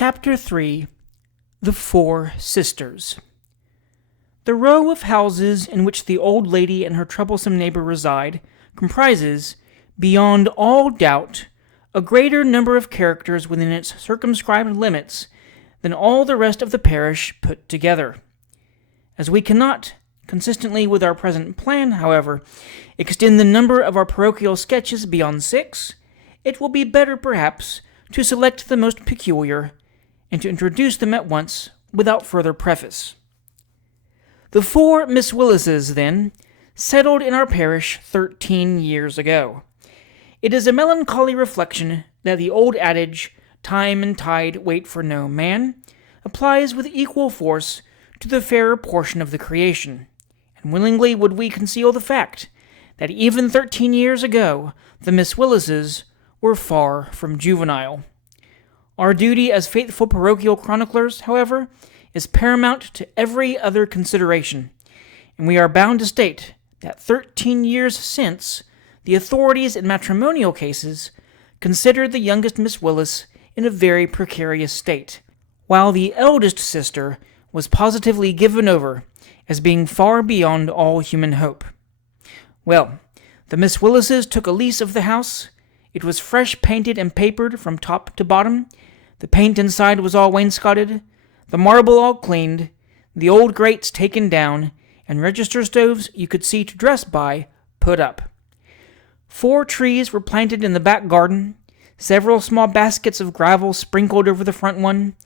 Chapter 3 The Four Sisters. The row of houses in which the old lady and her troublesome neighbor reside comprises, beyond all doubt, a greater number of characters within its circumscribed limits than all the rest of the parish put together. As we cannot, consistently with our present plan, however, extend the number of our parochial sketches beyond 6, it will be better, perhaps, to select the most peculiar, and to introduce them at once without further preface. The four Miss Willises, then, settled in our parish 13 years ago. It is a melancholy reflection that the old adage, time and tide wait for no man, applies with equal force to the fairer portion of the creation, and willingly would we conceal the fact that even 13 years ago the Miss Willises were far from juvenile. Our duty as faithful parochial chroniclers, however, is paramount to every other consideration, and we are bound to state that 13 years since, the authorities in matrimonial cases considered the youngest Miss Willis in a very precarious state, while the eldest sister was positively given over as being far beyond all human hope. Well, the Miss Willises took a lease of the house. It was fresh painted and papered from top to bottom. The paint inside was all wainscoted, the marble all cleaned, the old grates taken down, and register stoves you could see to dress by put up. 4 trees were planted in the back garden, several small baskets of gravel sprinkled over the front one,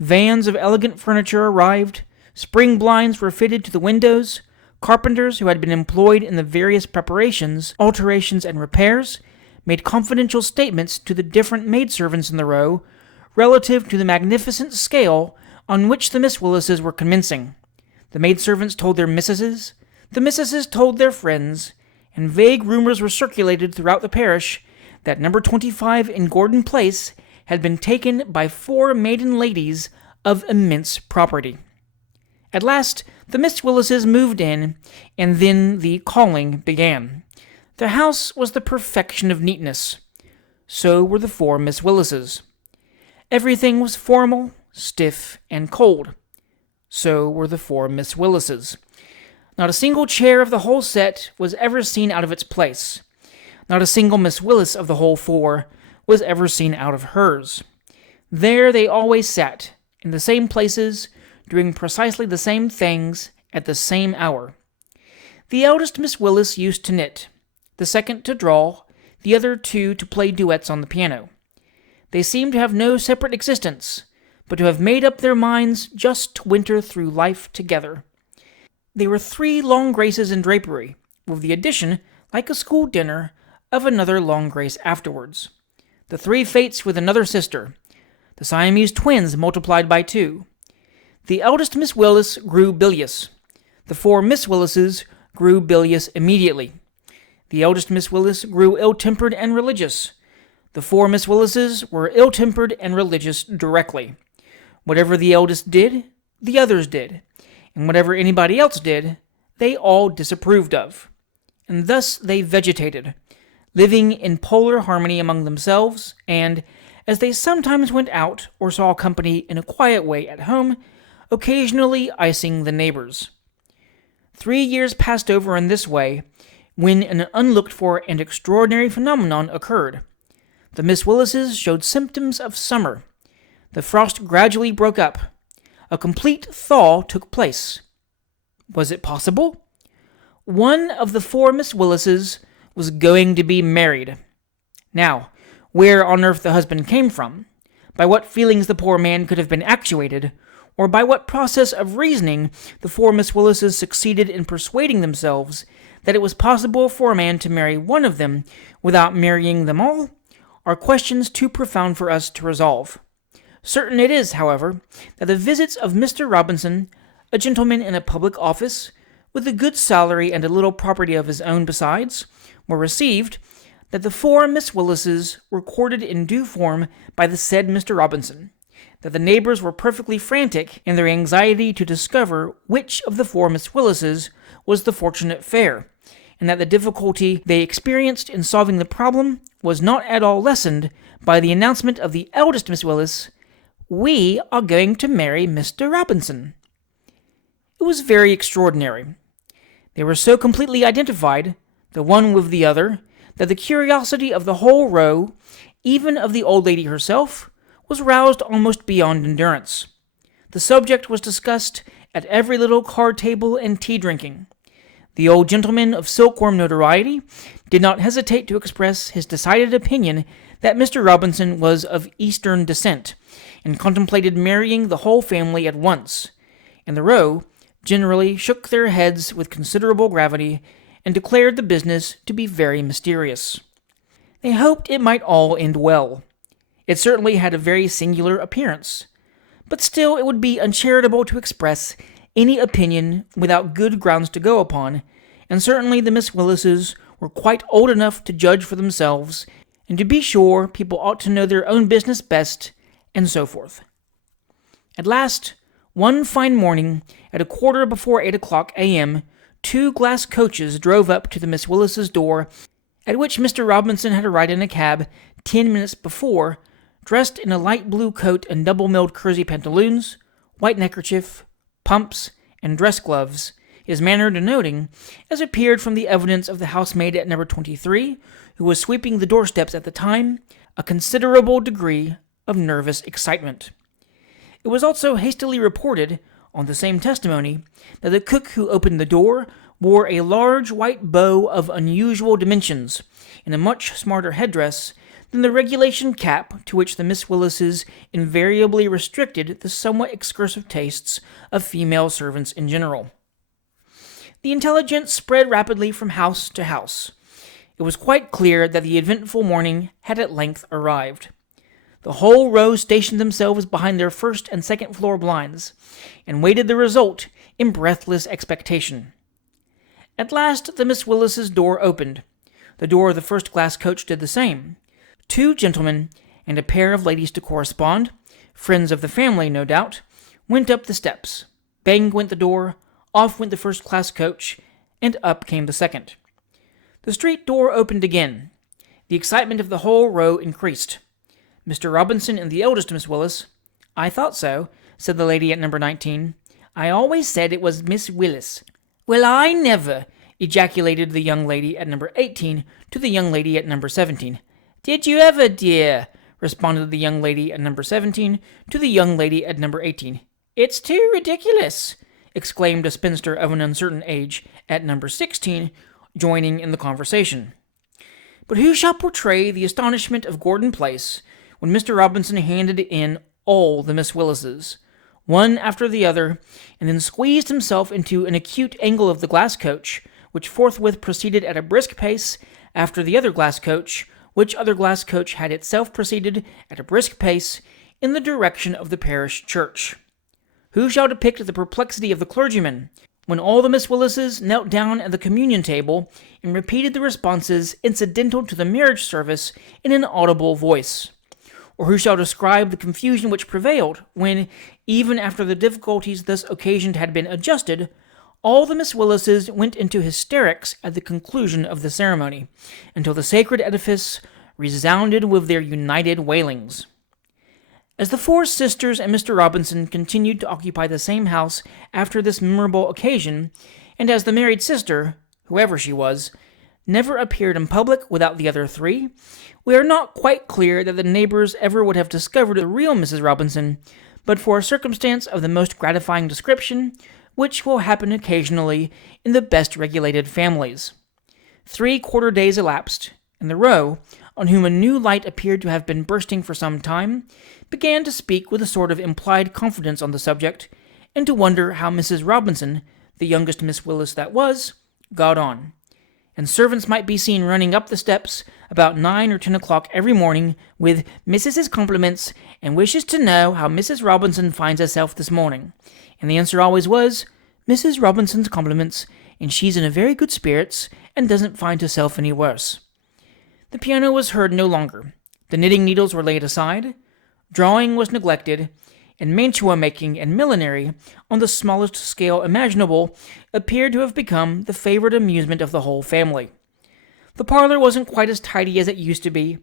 vans of elegant furniture arrived, spring blinds were fitted to the windows, carpenters who had been employed in the various preparations, alterations, and repairs made confidential statements to the different maidservants in the row relative to the magnificent scale on which the Miss Willises were commencing. The maidservants told their missuses, the missuses told their friends, and vague rumors were circulated throughout the parish that number 25 in Gordon Place had been taken by 4 maiden ladies of immense property. At last, the Miss Willises moved in, and then the calling began. The house was the perfection of neatness. So were the 4 Miss Willises. Everything was formal, stiff, and cold. So were the 4 Miss Willises. Not a single chair of the whole set was ever seen out of its place. Not a single Miss Willis of the whole 4 was ever seen out of hers. There they always sat, in the same places, doing precisely the same things at the same hour. The eldest Miss Willis used to knit, the second to draw, the other 2 to play duets on the piano. They seemed to have no separate existence, but to have made up their minds just to winter through life together. They were 3 long graces in drapery, with the addition, like a school dinner, of another long grace afterwards. The 3 Fates with another sister, the Siamese twins multiplied by 2. The eldest Miss Willis grew bilious. The 4 Miss Willises grew bilious immediately. The eldest Miss Willis grew ill-tempered and religious. The 4 Miss Willises were ill-tempered and religious directly. Whatever the eldest did, the others did, and whatever anybody else did, they all disapproved of. And thus they vegetated, living in polar harmony among themselves, and, as they sometimes went out or saw company in a quiet way at home, occasionally icing the neighbors. 3 years passed over in this way, when an unlooked-for and extraordinary phenomenon occurred. The Miss Willises showed symptoms of summer. The frost gradually broke up. A complete thaw took place. Was it possible? One of the 4 Miss Willises was going to be married. Now, where on earth the husband came from, by what feelings the poor man could have been actuated, or by what process of reasoning the 4 Miss Willises succeeded in persuading themselves that it was possible for a man to marry one of them without marrying them all, are questions too profound for us to resolve. Certain it is, however, that the visits of Mr. Robinson, a gentleman in a public office, with a good salary and a little property of his own besides, were received, that the 4 Miss Willises were courted in due form by the said Mr. Robinson, that the neighbors were perfectly frantic in their anxiety to discover which of the 4 Miss Willises was the fortunate fair, and that the difficulty they experienced in solving the problem was not at all lessened by the announcement of the eldest Miss Willis, "We are going to marry Mr. Robinson." It was very extraordinary. They were so completely identified, the one with the other, that the curiosity of the whole row, even of the old lady herself, was roused almost beyond endurance. The subject was discussed at every little card table and tea drinking. The old gentleman of silkworm notoriety did not hesitate to express his decided opinion that Mr. Robinson was of Eastern descent, and contemplated marrying the whole family at once, and the row generally shook their heads with considerable gravity, and declared the business to be very mysterious. They hoped it might all end well. It certainly had a very singular appearance, but still it would be uncharitable to express any opinion without good grounds to go upon, and certainly the Miss Willises were quite old enough to judge for themselves, and to be sure people ought to know their own business best, and so forth. At last, one fine morning, at 8:15 a.m., 2 glass coaches drove up to the Miss Willises' door, at which Mr. Robinson had arrived in a cab 10 minutes before, dressed in a light blue coat and double-milled kersey pantaloons, white neckerchief, pumps, and dress gloves, his manner denoting, as appeared from the evidence of the housemaid at number 23, who was sweeping the doorsteps at the time, a considerable degree of nervous excitement. It was also hastily reported, on the same testimony, that the cook who opened the door wore a large white bow of unusual dimensions, and a much smarter headdress than the regulation cap to which the Miss Willises invariably restricted the somewhat excursive tastes of female servants in general. The intelligence spread rapidly from house to house. It was quite clear that the eventful morning had at length arrived. The whole row stationed themselves behind their first and second floor blinds, and waited the result in breathless expectation. At last the Miss Willises' door opened. The door of the first glass coach did the same. 2 gentlemen and a pair of ladies to correspond, friends of the family, no doubt, went up the steps. Bang went the door, off went the first class coach, and up came the second. The street door opened again. The excitement of the whole row increased. Mr. Robinson and the eldest Miss Willis. "I thought so," said the lady at number 19. "I always said it was Miss Willis." "Well, I never!" ejaculated the young lady at number 18 to the young lady at number 17. "Did you ever, dear?" responded the young lady at number 17 to the young lady at number 18. "It's too ridiculous!" exclaimed a spinster of an uncertain age at number 16, joining in the conversation. But who shall portray the astonishment of Gordon Place when Mr. Robinson handed in all the Miss Willises, one after the other, and then squeezed himself into an acute angle of the glass coach, which forthwith proceeded at a brisk pace after the other glass coach, which other glass coach had itself proceeded at a brisk pace in the direction of the parish church. Who shall depict the perplexity of the clergyman when all the Miss Willises knelt down at the communion table and repeated the responses incidental to the marriage service in an audible voice? Or who shall describe the confusion which prevailed when, even after the difficulties thus occasioned had been adjusted, all the Miss Willises went into hysterics at the conclusion of the ceremony, until the sacred edifice resounded with their united wailings? As the 4 sisters and Mr. Robinson continued to occupy the same house after this memorable occasion, and as the married sister, whoever she was, never appeared in public without the other 3, we are not quite clear that the neighbors ever would have discovered the real Mrs. Robinson, but for a circumstance of the most gratifying description, which will happen occasionally in the best regulated families. 3 quarter days elapsed, and the row, on whom a new light appeared to have been bursting for some time, began to speak with a sort of implied confidence on the subject, and to wonder how Mrs. Robinson, the youngest Miss Willis that was, got on. And servants might be seen running up the steps about 9 or 10 o'clock every morning with "Missis's compliments, and wishes to know how Mrs. Robinson finds herself this morning." And the answer always was, "Mrs. Robinson's compliments, and she's in a very good spirits, and doesn't find herself any worse." The piano was heard no longer. The knitting needles were laid aside. Drawing was neglected, and mantua-making and millinery, on the smallest scale imaginable, appeared to have become the favorite amusement of the whole family. The parlor wasn't quite as tidy as it used to be,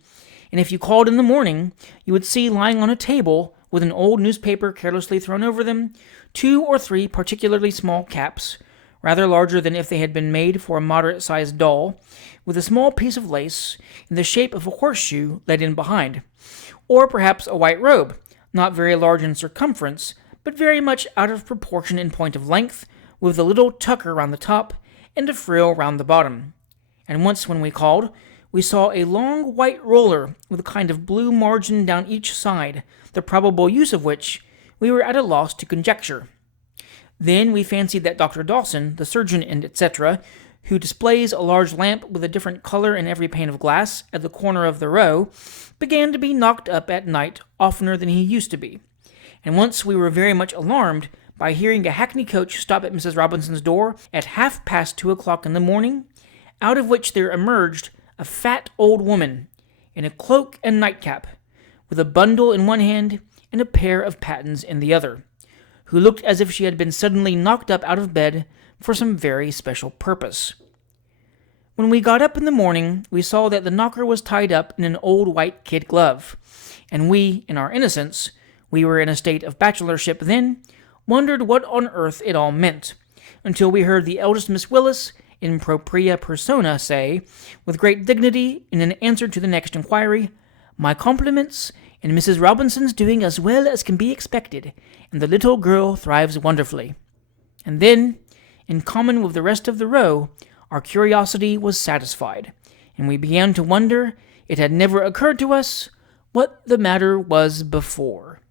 and if you called in the morning, you would see lying on a table with an old newspaper carelessly thrown over them, 2 or 3 particularly small caps, rather larger than if they had been made for a moderate-sized doll, with a small piece of lace in the shape of a horseshoe let in behind, or perhaps a white robe, not very large in circumference, but very much out of proportion in point of length, with a little tucker round the top and a frill round the bottom. And once when we called, we saw a long white roller with a kind of blue margin down each side, the probable use of which we were at a loss to conjecture. Then we fancied that Dr. Dawson, the surgeon and etc., who displays a large lamp with a different color in every pane of glass at the corner of the row, began to be knocked up at night oftener than he used to be. And once we were very much alarmed by hearing a hackney coach stop at Mrs. Robinson's door at 2:30 in the morning, out of which there emerged a fat old woman, in a cloak and nightcap, with a bundle in one hand and a pair of pattens in the other, who looked as if she had been suddenly knocked up out of bed for some very special purpose. When we got up in the morning, we saw that the knocker was tied up in an old white kid glove, and we, in our innocence, we were in a state of bachelorship then, wondered what on earth it all meant, until we heard the eldest Miss Willis, in propria persona, say, with great dignity, in an answer to the next inquiry, "My compliments, and Mrs. Robinson's doing as well as can be expected, and the little girl thrives wonderfully." And then, in common with the rest of the row, our curiosity was satisfied, and we began to wonder, it had never occurred to us, what the matter was before.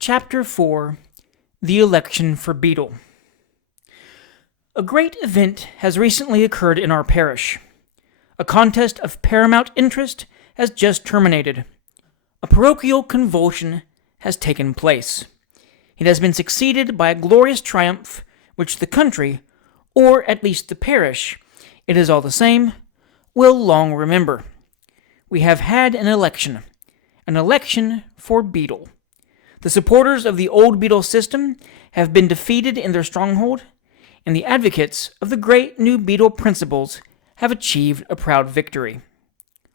Chapter 4. The Election for Beadle. A great event has recently occurred in our parish. A contest of paramount interest has just terminated. A parochial convulsion has taken place. It has been succeeded by a glorious triumph which the country, or at least the parish, it is all the same, will long remember. We have had an election for Beadle. The supporters of the old Beadle system have been defeated in their stronghold, and the advocates of the great new Beadle principles have achieved a proud victory.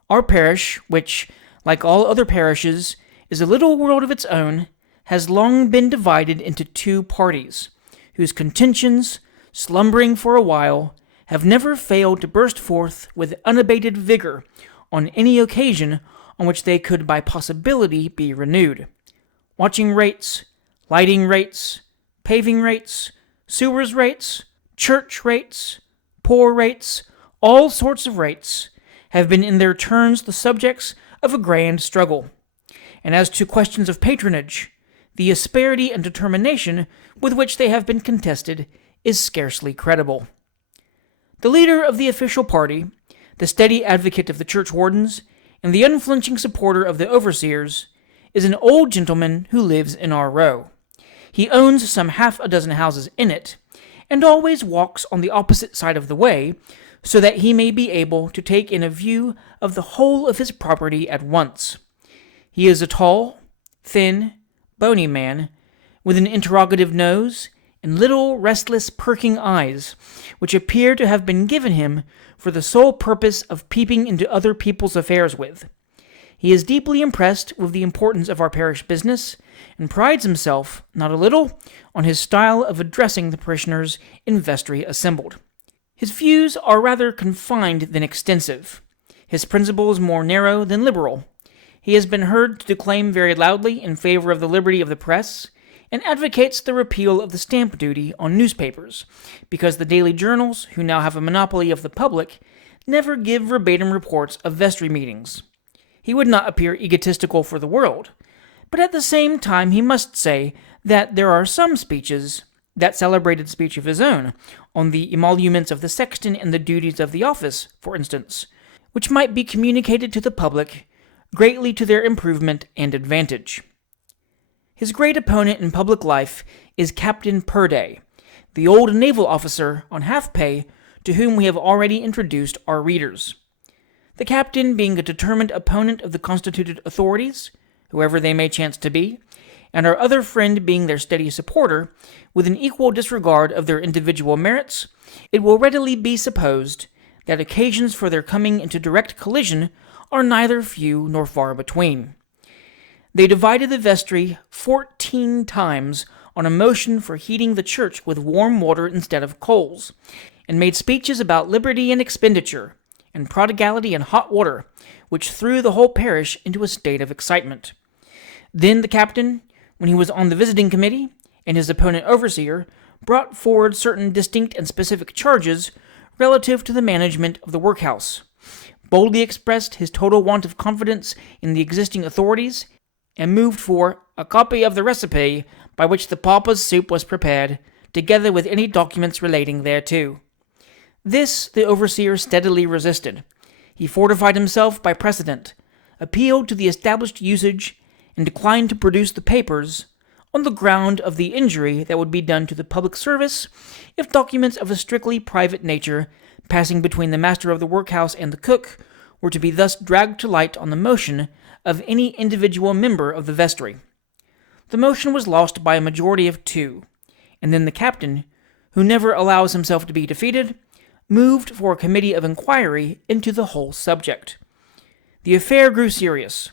Our parish, which, like all other parishes, is a little world of its own, has long been divided into 2 parties, whose contentions, slumbering for a while, have never failed to burst forth with unabated vigor on any occasion on which they could by possibility be renewed. Watching rates, lighting rates, paving rates, sewers rates, church rates, poor rates, all sorts of rates, have been in their turns the subjects of a grand struggle. And as to questions of patronage, the asperity and determination with which they have been contested is scarcely credible. The leader of the official party, the steady advocate of the churchwardens, and the unflinching supporter of the overseers, is an old gentleman who lives in our row. He owns some 6 houses in it, and always walks on the opposite side of the way, so that he may be able to take in a view of the whole of his property at once. He is a tall, thin, bony man, with an interrogative nose, and little, restless, perking eyes, which appear to have been given him for the sole purpose of peeping into other people's affairs with. He is deeply impressed with the importance of our parish business, and prides himself, not a little, on his style of addressing the parishioners in vestry assembled. His views are rather confined than extensive, his principles more narrow than liberal. He has been heard to declaim very loudly in favor of the liberty of the press, and advocates the repeal of the stamp duty on newspapers, because the daily journals, who now have a monopoly of the public, never give verbatim reports of vestry meetings. He would not appear egotistical for the world, but at the same time he must say that there are some speeches, that celebrated speech of his own, on the emoluments of the sexton and the duties of the office, for instance, which might be communicated to the public, greatly to their improvement and advantage. His great opponent in public life is Captain Purday, the old naval officer on half-pay, to whom we have already introduced our readers. The captain being a determined opponent of the constituted authorities, whoever they may chance to be, and our other friend being their steady supporter, with an equal disregard of their individual merits, it will readily be supposed that occasions for their coming into direct collision are neither few nor far between. They divided the vestry 14 times on a motion for heating the church with warm water instead of coals, and made speeches about liberty and expenditure, and prodigality and hot water, which threw the whole parish into a state of excitement. Then the captain, when he was on the visiting committee, and his opponent overseer, brought forward certain distinct and specific charges relative to the management of the workhouse, boldly expressed his total want of confidence in the existing authorities, and moved for a copy of the recipe by which the papa's soup was prepared, together with any documents relating thereto. This the overseer steadily resisted. He fortified himself by precedent, appealed to the established usage, and declined to produce the papers, on the ground of the injury that would be done to the public service if documents of a strictly private nature, passing between the master of the workhouse and the cook, were to be thus dragged to light on the motion of any individual member of the vestry. The motion was lost by a majority of 2, and then the captain, who never allows himself to be defeated, moved for a committee of inquiry into the whole subject. The affair grew serious.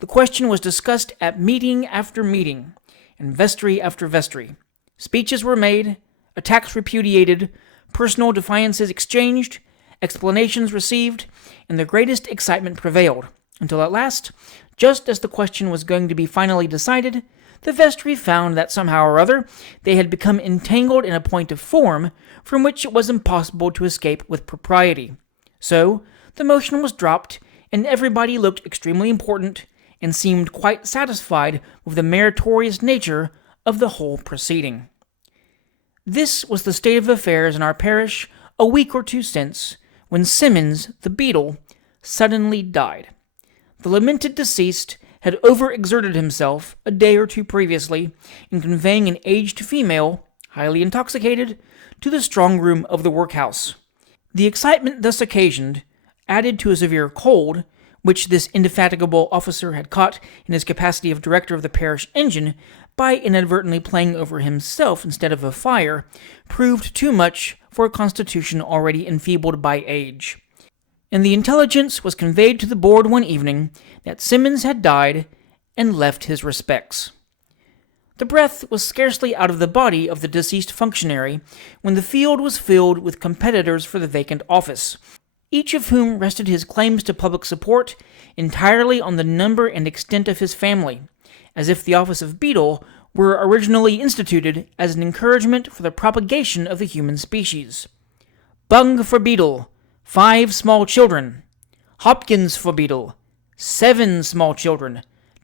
The question was discussed at meeting after meeting, and vestry after vestry. Speeches were made, attacks repudiated, personal defiances exchanged, explanations received, and the greatest excitement prevailed, until at last, just as the question was going to be finally decided, the vestry found that somehow or other they had become entangled in a point of form from which it was impossible to escape with propriety. So the motion was dropped, and everybody looked extremely important, and seemed quite satisfied with the meritorious nature of the whole proceeding. This was the state of affairs in our parish a week or 2 since, when Simmons, the beadle, suddenly died. The lamented deceased had overexerted himself a day or 2 previously in conveying an aged female, highly intoxicated, to the strong room of the workhouse. The excitement thus occasioned, added to a severe cold, which this indefatigable officer had caught in his capacity of director of the parish engine by inadvertently playing over himself instead of a fire, proved too much for a constitution already enfeebled by age. And the intelligence was conveyed to the board one evening that Simmons had died and left his respects. The breath was scarcely out of the body of the deceased functionary when the field was filled with competitors for the vacant office, each of whom rested his claims to public support entirely on the number and extent of his family, as if the office of beadle were originally instituted as an encouragement for the propagation of the human species. Bung for beadle, 5 small children. Hopkins for beadle, 7 small children.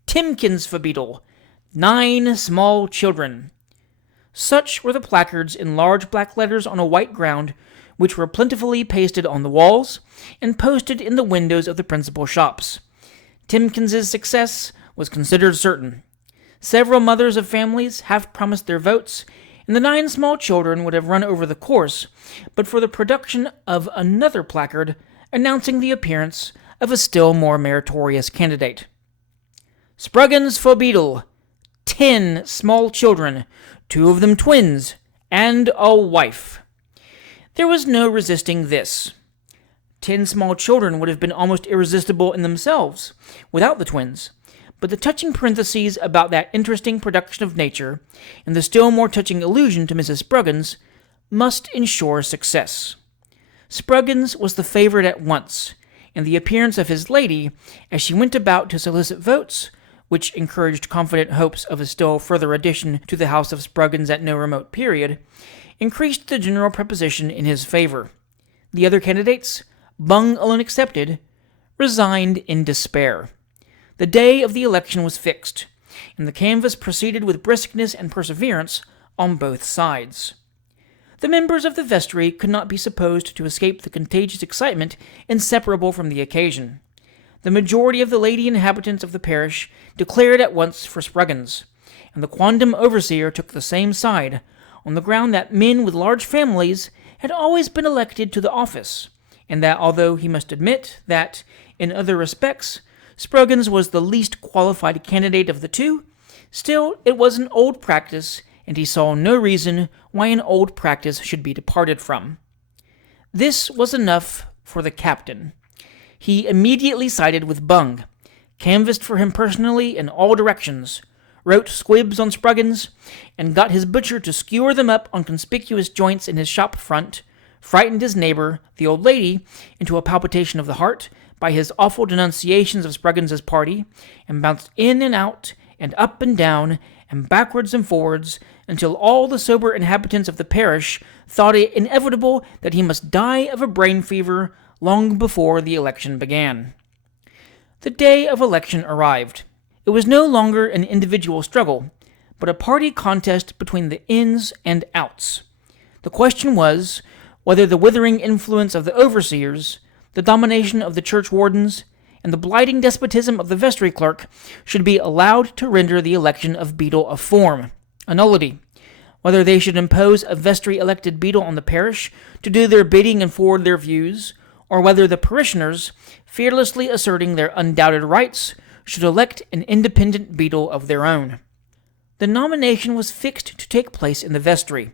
Timkins for beadle, 9 small children. Such were the placards in large black letters on a white ground, which were plentifully pasted on the walls and posted in the windows of the principal shops. Timkins's success was considered certain. Several mothers of families half promised their votes, and the 9 small children would have run over the course but for the production of another placard announcing the appearance of a still more meritorious candidate. Spruggins for beadle, 10 small children, 2 of them twins, and a wife. There was no resisting this. 10 small children would have been almost irresistible in themselves, without the twins, but the touching parentheses about that interesting production of nature, and the still more touching allusion to Mrs. Spruggins, must ensure success. Spruggins was the favorite at once, and the appearance of his lady, as she went about to solicit votes, which encouraged confident hopes of a still further addition to the house of Spruggins at no remote period, increased the general prepossession in his favor. The other candidates, Bung alone excepted, resigned in despair. The day of the election was fixed, and the canvass proceeded with briskness and perseverance on both sides. The members of the vestry could not be supposed to escape the contagious excitement inseparable from the occasion. The majority of the lady inhabitants of the parish declared at once for Spruggins, and the quondam overseer took the same side, on the ground that men with large families had always been elected to the office, and that although he must admit that, in other respects, Spruggins was the least qualified candidate of the 2, still it was an old practice, and he saw no reason why an old practice should be departed from. This was enough for the captain. he immediately sided with Bung, canvassed for him personally in all directions, wrote squibs on Spruggins, and got his butcher to skewer them up on conspicuous joints in his shop front, frightened his neighbor, the old lady, into a palpitation of the heart by his awful denunciations of Spruggins's party, and bounced in and out, and up and down, and backwards and forwards, until all the sober inhabitants of the parish thought it inevitable that he must die of a brain fever long before the election began. The day of election arrived. It was no longer an individual struggle, but a party contest between the ins and outs. The question was whether the withering influence of the overseers, the domination of the church wardens, and the blighting despotism of the vestry clerk should be allowed to render the election of beadle a form, a nullity, whether they should impose a vestry-elected beadle on the parish to do their bidding and forward their views, or whether the parishioners, fearlessly asserting their undoubted rights, should elect an independent beadle of their own. The nomination was fixed to take place in the vestry,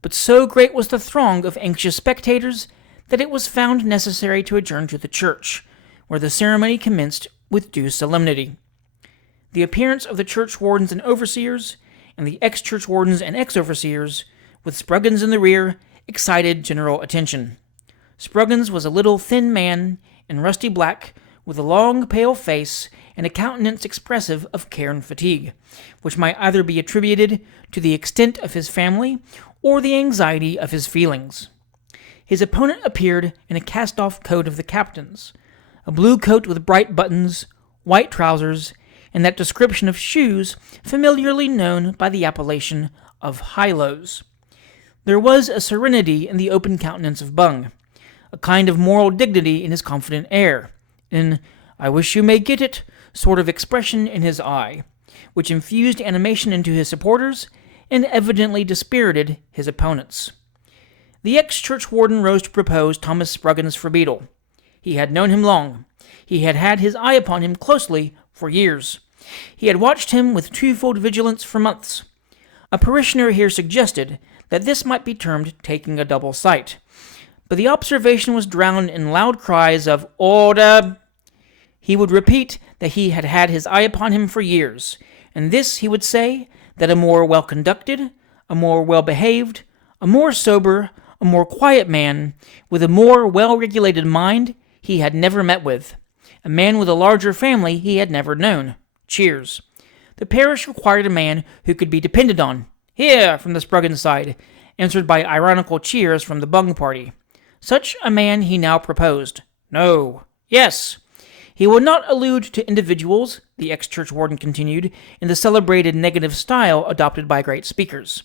but so great was the throng of anxious spectators that it was found necessary to adjourn to the church, where the ceremony commenced with due solemnity. The appearance of the church wardens and overseers, and the ex-church wardens and ex-overseers, with Spruggins in the rear, excited general attention. Spruggins was a little thin man, in rusty black, with a long, pale face, and a countenance expressive of care and fatigue, which might either be attributed to the extent of his family or the anxiety of his feelings. His opponent appeared in a cast-off coat of the captain's, a blue coat with bright buttons, white trousers, and that description of shoes familiarly known by the appellation of high-lows. There was a serenity in the open countenance of Bung, a kind of moral dignity in his confident air, an "I wish you may get it" sort of expression in his eye, which infused animation into his supporters and evidently dispirited his opponents. The ex-churchwarden rose to propose Thomas Spruggins for beadle. He had known him long. He had had his eye upon him closely for years. He had watched him with twofold vigilance for months. A parishioner here suggested that this might be termed taking a double sight, but the observation was drowned in loud cries of "Order!" He would repeat that he had had his eye upon him for years, and this he would say, that a more well-conducted, a more well-behaved, a more sober, a more quiet man, with a more well-regulated mind, he had never met with. A man with a larger family he had never known. Cheers. The parish required a man who could be depended on. "Here," from the Spruggins side, answered by ironical cheers from the Bung party. Such a man he now proposed. No. Yes. He would not allude to individuals, the ex-churchwarden continued, in the celebrated negative style adopted by great speakers.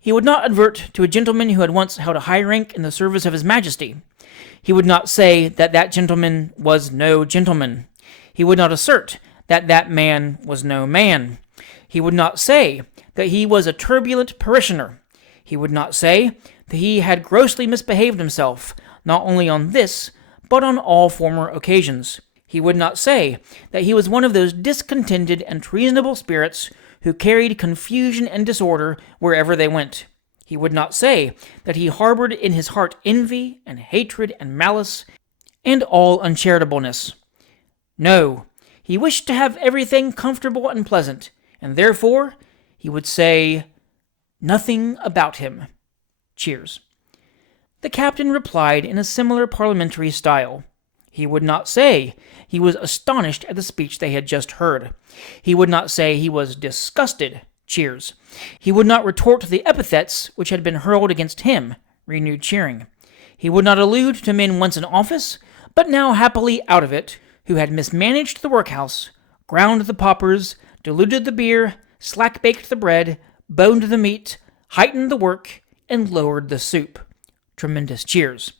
He would not advert to a gentleman who had once held a high rank in the service of his majesty. He would not say that that gentleman was no gentleman. He would not assert that that man was no man. He would not say that he was a turbulent parishioner. He would not say that he had grossly misbehaved himself, not only on this, but on all former occasions. He would not say that he was one of those discontented and treasonable spirits who carried confusion and disorder wherever they went. He would not say that he harbored in his heart envy and hatred and malice and all uncharitableness. No, he wished to have everything comfortable and pleasant, and therefore he would say nothing about him. Cheers. The captain replied in a similar parliamentary style. He would not say he was astonished at the speech they had just heard. He would not say he was disgusted. Cheers. He would not retort the epithets which had been hurled against him. Renewed cheering. He would not allude to men once in office, but now happily out of it, who had mismanaged the workhouse, ground the paupers, diluted the beer, slack-baked the bread, boned the meat, heightened the work, and lowered the soup. Tremendous cheers.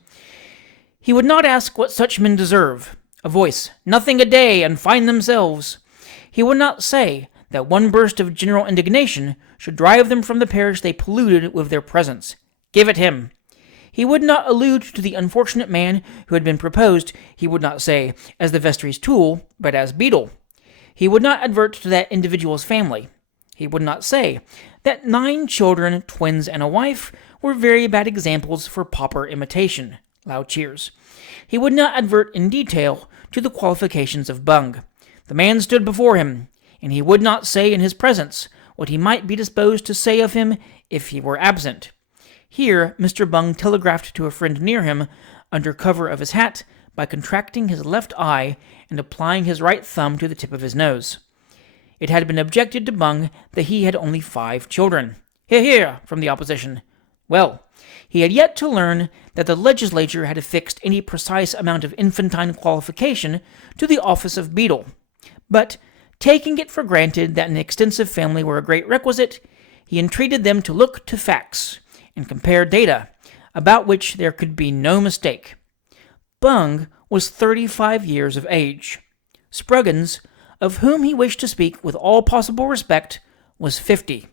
He would not ask what such men deserve. A voice, "Nothing a day, and find themselves." He would not say that one burst of general indignation should drive them from the parish they polluted with their presence. Give it him. He would not allude to the unfortunate man who had been proposed, he would not say, as the vestry's tool, but as beadle. He would not advert to that individual's family. He would not say that 9 children, twins, and a wife were very bad examples for pauper imitation. Loud cheers. He would not advert in detail to the qualifications of Bung. The man stood before him, and he would not say in his presence what he might be disposed to say of him if he were absent. Here Mr. Bung telegraphed to a friend near him, under cover of his hat, by contracting his left eye and applying his right thumb to the tip of his nose. It had been objected to Bung that he had only 5 children. Hear, hear, from the opposition. Well, he had yet to learn that the legislature had affixed any precise amount of infantine qualification to the office of beadle. But, taking it for granted that an extensive family were a great requisite, he entreated them to look to facts and compare data, about which there could be no mistake. Bung was 35 years of age. Spruggins, of whom he wished to speak with all possible respect, was 50.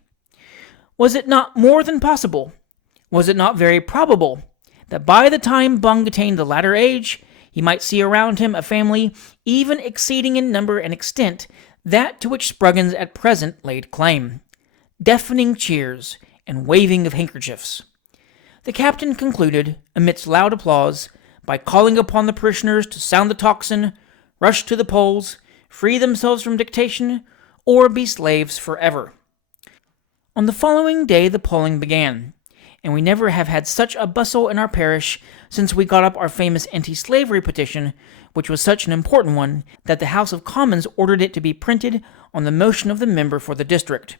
Was it not more than possible, was it not very probable, that by the time Bung attained the latter age, he might see around him a family even exceeding in number and extent that to which Spruggins at present laid claim? Deafening cheers and waving of handkerchiefs. The captain concluded, amidst loud applause, by calling upon the parishioners to sound the tocsin, rush to the polls, free themselves from dictation, or be slaves forever. On the following day the polling began, and we never have had such a bustle in our parish since we got up our famous anti-slavery petition, which was such an important one that the House of Commons ordered it to be printed on the motion of the member for the district.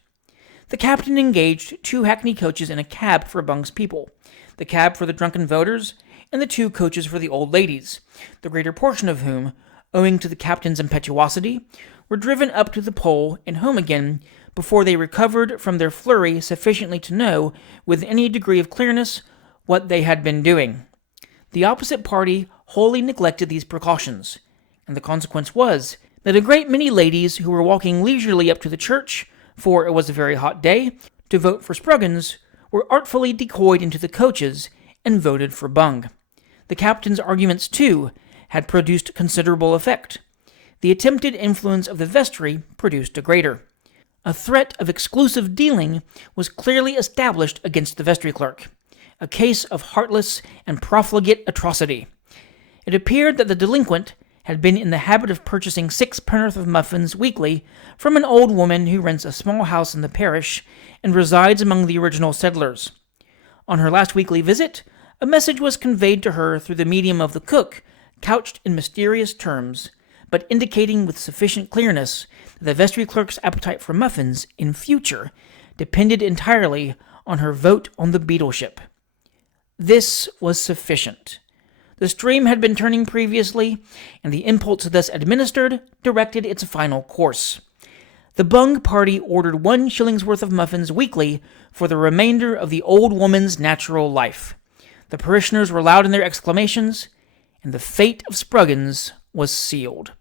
The captain engaged 2 hackney coaches and a cab for Bung's people, the cab for the drunken voters, and the 2 coaches for the old ladies, the greater portion of whom, owing to the captain's impetuosity, were driven up to the poll and home again before they recovered from their flurry sufficiently to know, with any degree of clearness, what they had been doing. The opposite party wholly neglected these precautions, and the consequence was that a great many ladies who were walking leisurely up to the church, for it was a very hot day, to vote for Spruggins, were artfully decoyed into the coaches and voted for Bung. The captain's arguments, too, had produced considerable effect. The attempted influence of the vestry produced a greater. A threat of exclusive dealing was clearly established against the vestry clerk, a case of heartless and profligate atrocity. It appeared that the delinquent had been in the habit of purchasing 6 pen'orth of muffins weekly from an old woman who rents a small house in the parish and resides among the original settlers. On her last weekly visit, a message was conveyed to her through the medium of the cook, couched in mysterious terms, but indicating with sufficient clearness that the vestry clerk's appetite for muffins, in future, depended entirely on her vote on the beadleship. This was sufficient. The stream had been turning previously, and the impulse thus administered directed its final course. The Bung party ordered 1 shilling's worth of muffins weekly for the remainder of the old woman's natural life. The parishioners were loud in their exclamations, and the fate of Spruggins was sealed.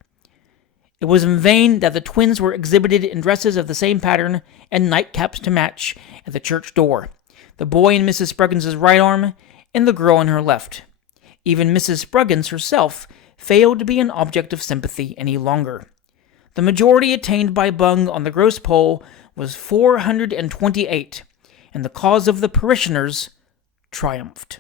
It was in vain that the twins were exhibited in dresses of the same pattern and nightcaps to match at the church door, the boy in Mrs. Spruggins's right arm and the girl in her left. Even Mrs. Spruggins herself failed to be an object of sympathy any longer. The majority attained by Bung on the gross poll was 428, and the cause of the parishioners triumphed.